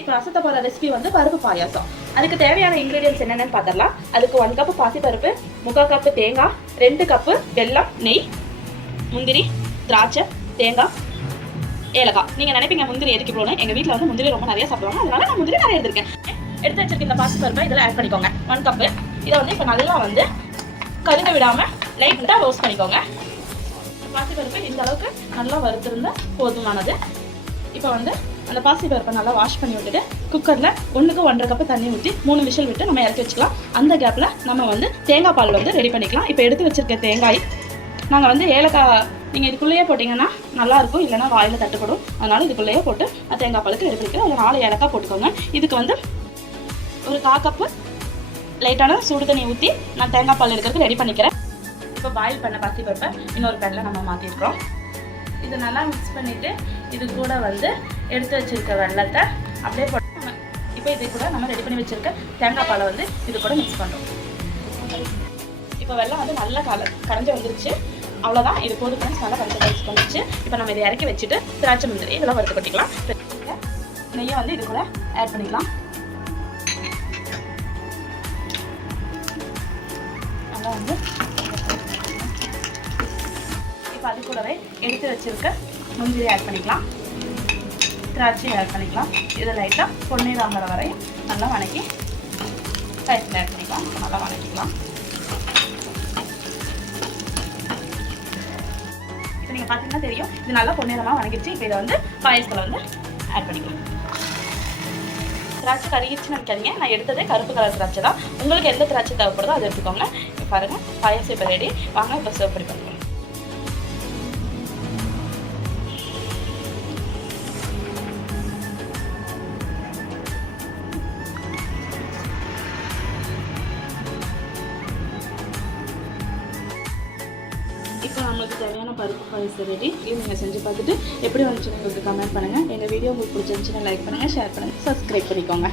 இப்போ அசத்த போகிற ரெசிபி வந்து பருப்பு பாயாசம். அதுக்கு தேவையான இன்க்ரீடியன்ஸ் என்னென்னு பார்த்துடலாம் அதுக்கு ஒன் கப்பு பாசிப்பருப்பு முக்கால் கப்பு தேங்காய் ரெண்டு கப்பு வெல்லம் நெய் முந்திரி திராட்சை தேங்காய் ஏலக்காய். நீங்கள் நினைப்பீங்க முந்திரி எதுக்கு போகணும் எங்கள் வீட்டில் வந்து முந்திரி ரொம்ப நிறைய சாப்பிடுவாங்க. அதனால நான் முந்திரி நிறைய எடுத்திருக்கேன். எடுத்து வச்சிருக்க இந்த பாசிப்பருப்பை இதில் ஆட் பண்ணிக்கோங்க. ஒன் கப்பு இதை வந்து இப்போ நல்லா வந்து கருக விடாமல் லைட்டாக ரோஸ்ட் பண்ணிக்கோங்க. பாசிப்பருப்பு இந்த அளவுக்கு நல்லா வறுத்திருந்தால் போதுமானது. இப்போ வந்து அந்த பாசிப்பருப்பை நல்லா வாஷ் பண்ணி விட்டுட்டு குக்கரில் ஒன்றுக்கு ஒன்றரை கப்பு தண்ணி ஊற்றி மூணு விஷல் விட்டு நம்ம இறக்கி வச்சுக்கலாம். அந்த கேப்பில் நம்ம வந்து தேங்காய் பால் வந்து ரெடி பண்ணிக்கலாம். இப்போ எடுத்து வச்சிருக்க தேங்காய் நாங்கள் வந்து ஏலக்காய் நீங்கள் இதுக்குள்ளேயே போட்டிங்கன்னா நல்லாயிருக்கும் இல்லைன்னா வாயில் தட்டுப்படும். அதனால் இதுக்குள்ளேயே போட்டு தேங்காய் பாலுக்கு ரெடி பண்ணிக்கிறேன் ஒரு நாலு ஏலக்காய் போட்டுக்கோங்க. இதுக்கு வந்து ஒரு கா கப்பு லைட்டான சுடு தண்ணி ஊற்றி நான் தேங்காய் பால் எடுக்கிறதுக்கு ரெடி பண்ணிக்கிறேன். இப்போ பாயில் பண்ண பாசி பருப்பை இன்னொரு பேனில் நம்ம மாற்றிருக்கிறோம் இது நல்லா மிக்ஸ் பண்ணிவிட்டு இது கூட வந்து எடுத்து வச்சிருக்க வெள்ளத்தை அப்படியே போட்டு இப்போ இது கூட நம்ம ரெடி பண்ணி வச்சுருக்க தேங்காய் பாலை வந்து இது கூட மிக்ஸ் பண்ணுறோம் இப்போ வெள்ளம் வந்து நல்லா கல கரைஞ்சி வந்துருச்சு. அவ்வளோதான் இது போது ஃப்ரெண்ட்ஸ் நல்லா கரைஞ்சி மிக்ஸ் பண்ணிச்சு இப்போ நம்ம இதை இறக்கி வச்சுட்டு திராட்சை முந்திரி இதெல்லாம் வறுத்து கொட்டிக்கலாம். நெய்யை வந்து இது கூட ஆட் பண்ணிக்கலாம். நல்லா வந்து இப்போ அது கூடவே எடுத்து வச்சிருக்க முந்திரி ஆட் பண்ணிக்கலாம். திராட்சையும் ஆட் பண்ணிக்கலாம். இதை லைட்டாக பொன்னீர் வரையும் நல்லா வணக்கி ரைஸில் ஆட் பண்ணிக்கலாம். நல்லா வணக்கிக்கலாம். இப்போ நீங்கள் பார்த்தீங்கன்னா தெரியும் இது நல்லா பொன்னிறமாக வணங்கிடுச்சு. இப்போ இதை வந்து பாயசத்தில் வந்து ஆட் பண்ணிக்கலாம். திராட்சை கருகிடுச்சுன்னு நினைக்காதீங்க. நான் எடுத்ததே கருப்பு கலர் திராட்சை தான். உங்களுக்கு எந்த திராட்சை தேவைப்படுதோ அதை எடுத்துக்கோங்க. இப்போ பாருங்கள் பாயசம் இப்போ ரெடி வாங்க இப்போ சர்வ் பண்ணி பண்ணுவோம் இப்போ நம்மளுக்கு தேவையான பருப்பு பாயசம் ரெடி இது நீங்கள் செஞ்சு பார்த்துட்டு எப்படி வந்துச்சுன்னு உங்களுக்கு கமெண்ட் பண்ணுங்கள் எங்கள் வீடியோ உங்களுக்கு பிடிச்சிருந்துச்சுன்னா லைக் பண்ணுங்கள் ஷேர் பண்ணுங்கள் சப்ஸ்கிரைப் பண்ணிக்கோங்க.